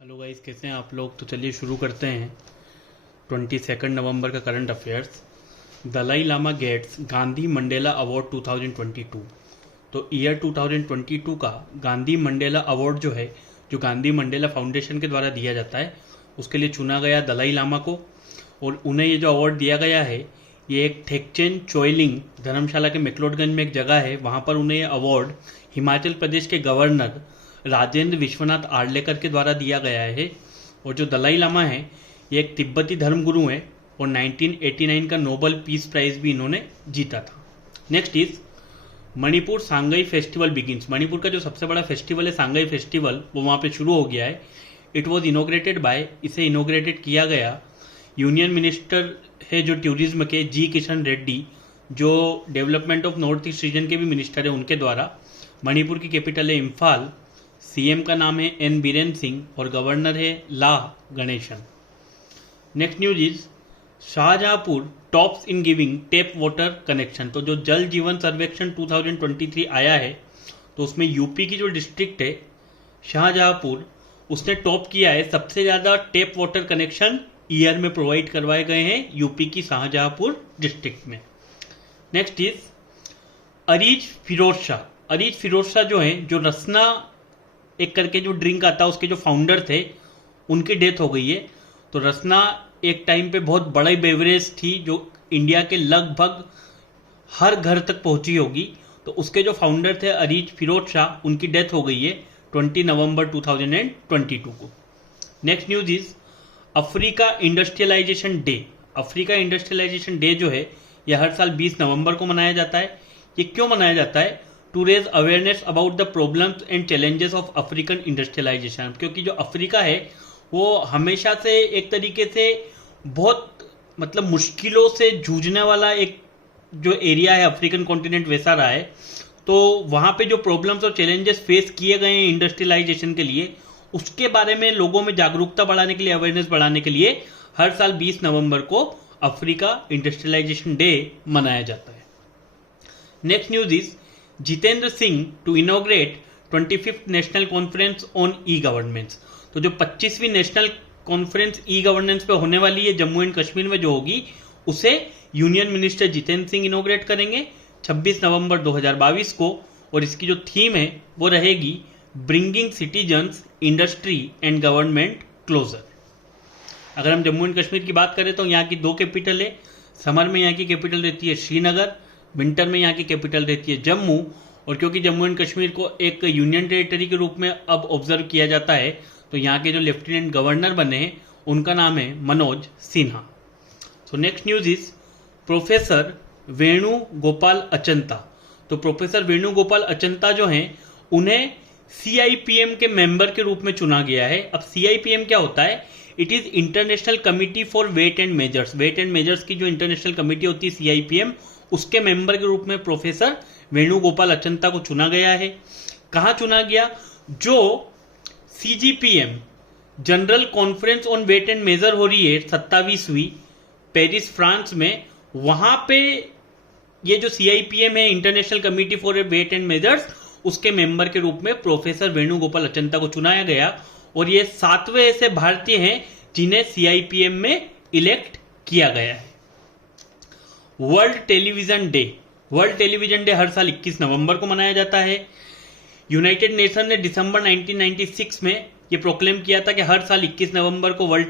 Hello guys, कैसे हैं आप लोग। तो चलिए शुरू करते हैं 22 नवंबर का current affairs. Dalai Lama gets Gandhi Mandela award 2022। तो ईयर 2022 का गांधी मंडेला अवार्ड जो है, जो गांधी मंडेला फाउंडेशन के द्वारा दिया जाता है, उसके लिए चुना गया दलाई लामा को। और उन्हें ये जो अवार्ड दिया गया है, ये एक थेक्चेन चोइलिंग धर्मशाला के मैक्लोडगंज में एक जगह है, वहाँ पर उन्हें ये अवार्ड हिमाचल प्रदेश के गवर्नर राजेंद्र विश्वनाथ आर्लेकर के द्वारा दिया गया है। और जो दलाई लामा है, ये एक तिब्बती धर्मगुरु हैं और 1989 का नोबेल पीस प्राइज भी इन्होंने जीता था। Next is Manipur Sangai festival begins. Manipur का जो सबसे बड़ा फेस्टिवल है सांगाई फेस्टिवल, वो वहाँ पे शुरू हो गया है। इट वॉज इनोग्रेटेड बाय, इसे इनोग्रेटेड किया गया यूनियन मिनिस्टर है जो टूरिज्म के जी किशन रेड्डी, जो development of north east region के भी मिनिस्टर है, उनके द्वारा। मणिपुर की कैपिटल है इम्फाल। सीएम का नाम है एन बीरेन सिंह और गवर्नर है La Ganesan. Next news is Shahjahanpur tops in giving tap water connection. तो जो जल जीवन सर्वेक्षण 2023 आया है, तो उसमें यूपी की जो डिस्ट्रिक्ट है शाहजहांपुर, उसने टॉप किया है। सबसे ज्यादा टेप वाटर कनेक्शन ईयर में प्रोवाइड करवाए गए हैं यूपी की शाहजहांपुर डिस्ट्रिक्ट में। Next is Areez Firoz Shah. अरीज फिरोज शाह जो है, जो रसना एक करके जो ड्रिंक आता है, उसके जो फाउंडर थे, उनकी डेथ हो गई है। तो रसना एक टाइम पे बहुत बड़ी बेवरेज थी जो इंडिया के लगभग हर घर तक पहुंची होगी। तो उसके जो फाउंडर थे अरीज फिरोज शाह, उनकी डेथ हो गई है 20 नवंबर 2022 को। Next news is Africa industrialisation day. Africa industrialisation day जो है, यह हर साल 20 नवंबर को मनाया जाता है। ये क्यों मनाया जाता है? To raise awareness about the problems and challenges of African industrialisation. क्योंकि जो अफ्रीका है, वो हमेशा से एक तरीके से बहुत मुश्किलों से जूझने वाला एक जो एरिया है, अफ्रीकन कॉन्टिनेंट वैसा रहा है। तो वहाँ पे जो प्रॉब्लम्स और चैलेंजेस फेस किए गए हैं इंडस्ट्रियलाइजेशन के लिए, उसके बारे में लोगों में जागरूकता बढ़ाने के लिए, अवेयरनेस बढ़ाने के लिए हर साल 20 नवंबर को अफ्रीका इंडस्ट्रियलाइजेशन डे मनाया जाता है। Next news is Jitendra Singh to inaugurate 25th national conference on E governance. तो जो 25वीं नेशनल कॉन्फ्रेंस ई गवर्नेंस पे होने वाली है जम्मू एंड कश्मीर में जो होगी, उसे यूनियन मिनिस्टर जितेंद्र सिंह इनोग्रेट करेंगे 26 नवंबर 2022 को। और इसकी जो थीम है वो रहेगी bringing citizens, industry and government closer. अगर हम जम्मू एंड कश्मीर की बात करें तो यहाँ की दो कैपिटल है। समर में यहाँ की कैपिटल रहती है श्रीनगर, विंटर में यहाँ की कैपिटल रहती है जम्मू। और क्योंकि जम्मू एंड कश्मीर को एक यूनियन टेरिटरी के रूप में अब ऑब्जर्व किया जाता है, तो यहाँ के जो लेफ्टिनेंट गवर्नर बने हैं, उनका नाम है Manoj Sinha. So next news is professor Venu Gopal Achanta. तो प्रोफेसर वेणु गोपाल अचंता जो हैं, उन्हें CIPM के मेंबर के रूप में चुना गया है। अब CIPM क्या होता है? It is international committee for weight and measures. Weight and measures की जो इंटरनेशनल कमिटी होती है CIPM, उसके मेंबर के रूप में प्रोफेसर वेणुगोपाल अचंता को चुना गया है। कहां चुना गया? जो CGPM general conference on weight and measure हो रही है 27वीं पेरिस फ्रांस में, वहां पे ये जो CIPM है, international committee for weight and measures, उसके मेंबर के रूप में प्रोफेसर वेणुगोपाल अचंता को चुनाया गया। और ये 7वें ऐसे भारतीय हैं जिन्हें CIPM में इलेक्ट किया गया है। World television day. World television day हर साल 21 नवंबर को मनाया जाता है। यूनाइटेड नेशन ने दिसंबर 1996 में ये प्रोक्लेम किया था कि हर साल 21 नवंबर को वर्ल्ड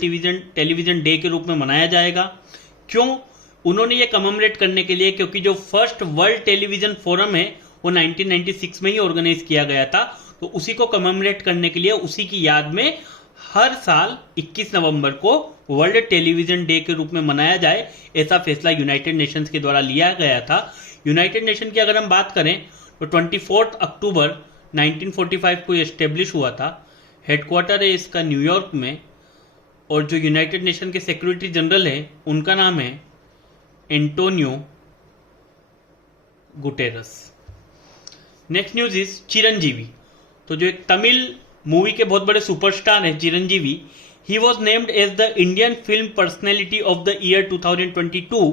टेलीविजन डे के रूप में मनाया जाएगा। क्यों? उन्होंने ये कमेमोरेट करने के लिए, क्योंकि जो फर्स्ट वर्ल्ड टेलीविजन फोरम है वो 1996 में ही ऑर्गेनाइज किया गया था। तो उसी को कमेमोरेट करने के लिए, उसी की याद में हर साल 21 नवंबर को वर्ल्ड टेलीविजन डे के रूप में मनाया जाए, ऐसा फैसला यूनाइटेड नेशंस के द्वारा लिया गया था। यूनाइटेड नेशन की अगर हम बात करें तो 24 अक्टूबर 1945 को एस्टेब्लिश हुआ था। हेडक्वार्टर है इसका न्यूयॉर्क में। और जो यूनाइटेड नेशन के सेक्रेटरी जनरल है, उनका नाम है Antonio Guterres. Next news is Chiranjeevi. तो जो एक तमिल मूवी के बहुत बड़े सुपरस्टार हैं Chiranjeevi, he was named as the Indian film personality of the year 2022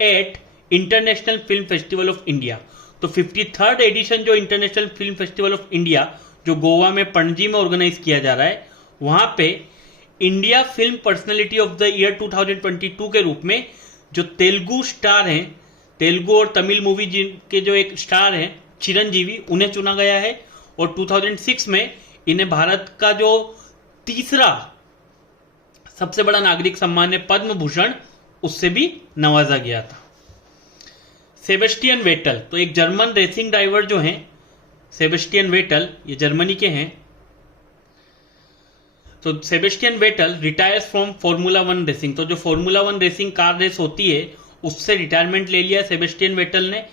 at international film festival of India. तो 53rd एडिशन जो international film festival of India, जो गोवा में पणजी में ऑर्गेनाइज किया जा रहा है, वहां पे India film personality of the year 2022 के रूप में जो तेलुगु स्टार हैं, तेलुगु और तमिल मूवी के जो एक स्टार हैं चिरंजीवी, उन्हें चुना गया है। और 2006 में इन्हें भारत का जो तीसरा सबसे बड़ा नागरिक सम्मान है पद्म भूषण, उससे भी नवाजा गया था। सेबेस्टियन वेटल, तो एक जर्मन रेसिंग ड्राइवर जो हैं सेबेस्टियन वेटल, ये जर्मनी के हैं। तो Sebastian Vettel retires from formula 1 racing, तो जो फॉर्मूला 1 रेसिंग कार रेस होती है उससे रिटायरमेंट ले लिया सेबेस्टियन वेटल ने।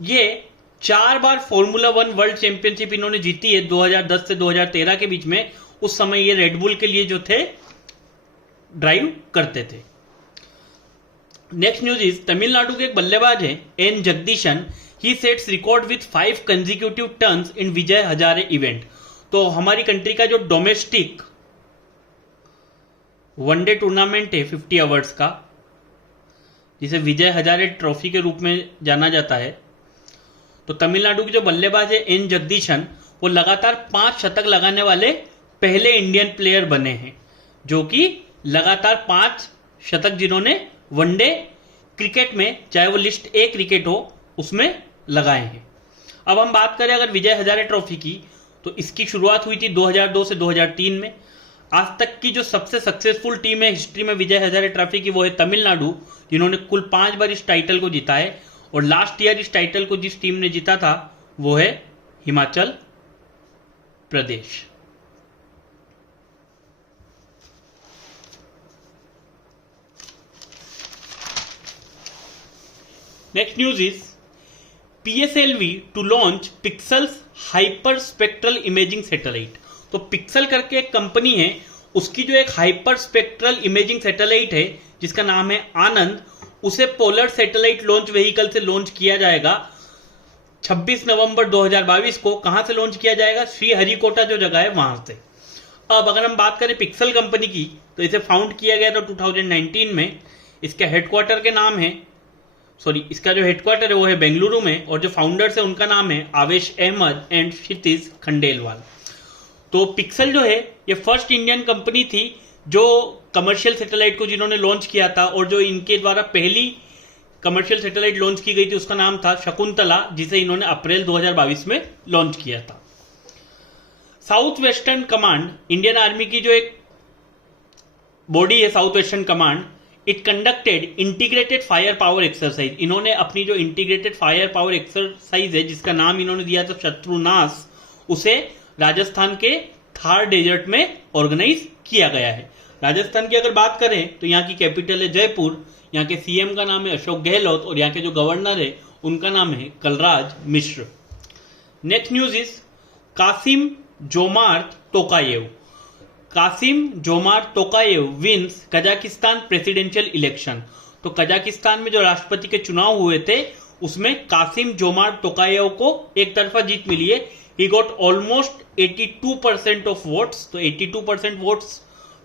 ये 4 बार फॉर्मूला 1 वर्ल्ड चैंपियनशिप इन्होंने जीती है 2010 से 2013 के बीच में। उस समय ये रेडबुल के लिए जो थे ड्राइव करते थे। नेक्स्ट न्यूज इज तमिलनाडु के एक बल्लेबाज हैं N Jagadeesan, he sets record with 5 consecutive turns in Vijay Hazare event. तो हमारी कंट्री का जो डोमेस्टिक वनडे टूर्नामेंट है 50 आवर्स का, जिसे विजय हजारे ट्रॉफी के रूप में जाना जाता है, तो तमिलनाडु के जो बल्लेबाज है एन जगदीशन, वो लगातार 5 शतक लगाने वाले पहले इंडियन प्लेयर बने हैं, जो कि लगातार 5 शतक जिन्होंने वनडे क्रिकेट में, चाहे वो लिस्ट ए क्रिकेट हो, उसमें लगाए हैं। अब हम बात करें अगर विजय हजारे ट्रॉफी की, तो इसकी शुरुआत हुई थी 2002 से 2003 में। आज तक की जो सबसे सक्सेसफुल टीम है हिस्ट्री में विजय हजारे ट्रॉफी की, वो है तमिलनाडु, जिन्होंने कुल 5 बार इस टाइटल को जीता है। और लास्ट ईयर इस टाइटल को जिस टीम ने जीता था वो है Himachal Pradesh. Next news is PSLV to launch Pixxel's hyper spectral imaging satellite. तो पिक्सल करके एक कंपनी है, उसकी जो एक हाइपर स्पेक्ट्रल इमेजिंग सैटेलाइट है जिसका नाम है आनंद, उसे पोलर सैटेलाइट लॉन्च व्हीकल से लॉन्च किया जाएगा 26 नवंबर 2022 को। कहां से लॉन्च किया जाएगा? श्रीहरिकोटा जो जगह है वहां से। अब अगर हम बात करें पिक्सल कंपनी की, तो इसे फाउंड किया गया था 2019 में। इसके हेडक्वार्टर के नाम है, इसका जो हेडक्वार्टर है वो है बेंगलुरु में, और जो फाउंडर्स है उनका नाम है आवेश अहमद एंड क्षितिज खंडेलवाल। तो पिक्सल जो है ये फर्स्ट इंडियन कंपनी थी जो कमर्शियल सैटेलाइट को जिन्होंने लॉन्च किया था, और जो इनके द्वारा पहली कमर्शियल सैटेलाइट लॉन्च की गई थी उसका नाम था शकुंतला, जिसे इन्होंने अप्रैल 2022 में लॉन्च किया था। South western command, Indian army की जो एक बॉडी है south western command, it conducted integrated fire power exercise. इन्होंने अपनी जो इंटीग्रेटेड फायर पावर एक्सरसाइज है जिसका नाम इन्होंने दिया था शत्रुनाश, उसे राजस्थान के थार डेजर्ट में ऑर्गेनाइज किया गया है। राजस्थान की अगर बात करें तो यहाँ की कैपिटल है जयपुर, यहाँ के सीएम का नाम है अशोक गहलोत, और यहाँ के जो गवर्नर है उनका नाम है Kalraj Mishra. Next news is Kassym Jomart Tokayev. Kassym Jomart Tokayev wins Kazakhstan presidential election. तो कजाकिस्तान में जो राष्ट्रपति के चुनाव हुए थे उसमें कासिम जोमार्ट टोकायेव को एक तरफा जीत मिली है। He got almost 82% of votes. तो 82% वोट्स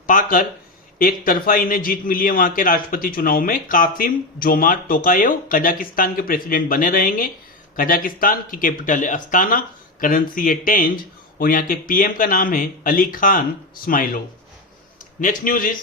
पाकर एक तरफा इन्हें जीत मिली है वहां के राष्ट्रपति चुनाव में। कासिम जोमार्ट टोकायेव कजाकिस्तान के प्रेसिडेंट बने रहेंगे। कजाकिस्तान की कैपिटल है अस्ताना, करेंसी है टेंज, और यहाँ के पीएम का नाम है Alikhan Smailov. Next news is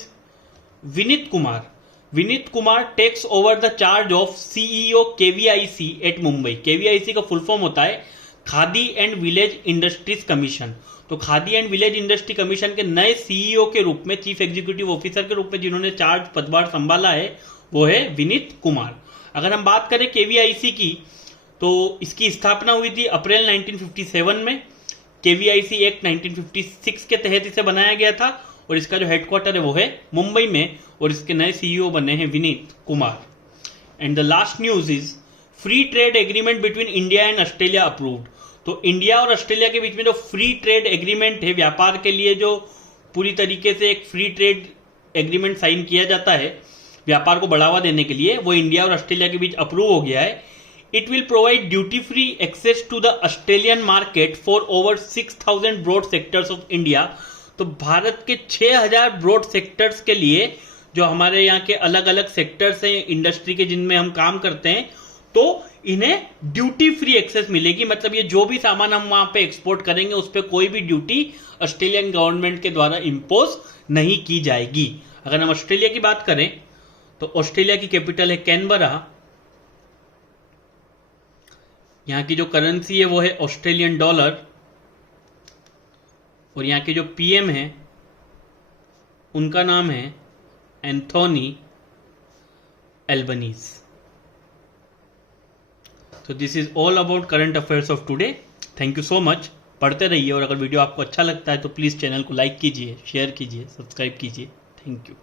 Vineet Kumar. Vineet Kumar takes over the charge of CEO KVIC at Mumbai. KVIC का फुल फॉर्म होता है Khadi and village industries commission. तो Khadi and village industry commission के नए सीईओ के रूप में, चीफ एग्जीक्यूटिव ऑफिसर के रूप में जिन्होंने चार्ज पदभार संभाला है वो है विनीत कुमार। अगर हम बात करें केवीआईसी की, तो इसकी स्थापना हुई थी अप्रैल 1957 में। केवीआईसी एक्ट 1956 के तहत इसे बनाया गया था, और इसका जो हेडक्वार्टर है वो है मुंबई में, और इसके नए सीईओ बने हैं Vineet Kumar. And the last news is free trade agreement between India and Australia approved. तो इंडिया और ऑस्ट्रेलिया के बीच में जो फ्री ट्रेड एग्रीमेंट है, व्यापार के लिए जो पूरी तरीके से एक फ्री ट्रेड एग्रीमेंट साइन किया जाता है व्यापार को बढ़ावा देने के लिए, वो इंडिया और ऑस्ट्रेलिया के बीच अप्रूव हो गया है। It will provide duty free access to the Australian market for over 6000 broad sectors of India. तो भारत के 6000 ब्रॉड सेक्टर्स के लिए, जो हमारे यहाँ के अलग अलग सेक्टर्स हैं इंडस्ट्री के जिनमें हम काम करते हैं, तो इन्हें ड्यूटी फ्री एक्सेस मिलेगी। मतलब ये जो भी सामान हम वहां पे एक्सपोर्ट करेंगे उस पर कोई भी ड्यूटी ऑस्ट्रेलियन गवर्नमेंट के द्वारा इंपोज नहीं की जाएगी। अगर हम ऑस्ट्रेलिया की बात करें तो ऑस्ट्रेलिया की कैपिटल है कैनबरा। यहां की जो करेंसी है वो है ऑस्ट्रेलियन डॉलर, और यहां के जो पीएम है उनका नाम है एंथोनी एल्बनीज। तो this is all about current affairs of today. Thank you so much. पढ़ते रहिए, और अगर वीडियो आपको अच्छा लगता है तो प्लीज़ चैनल को लाइक कीजिए, शेयर कीजिए, सब्सक्राइब कीजिए। Thank you.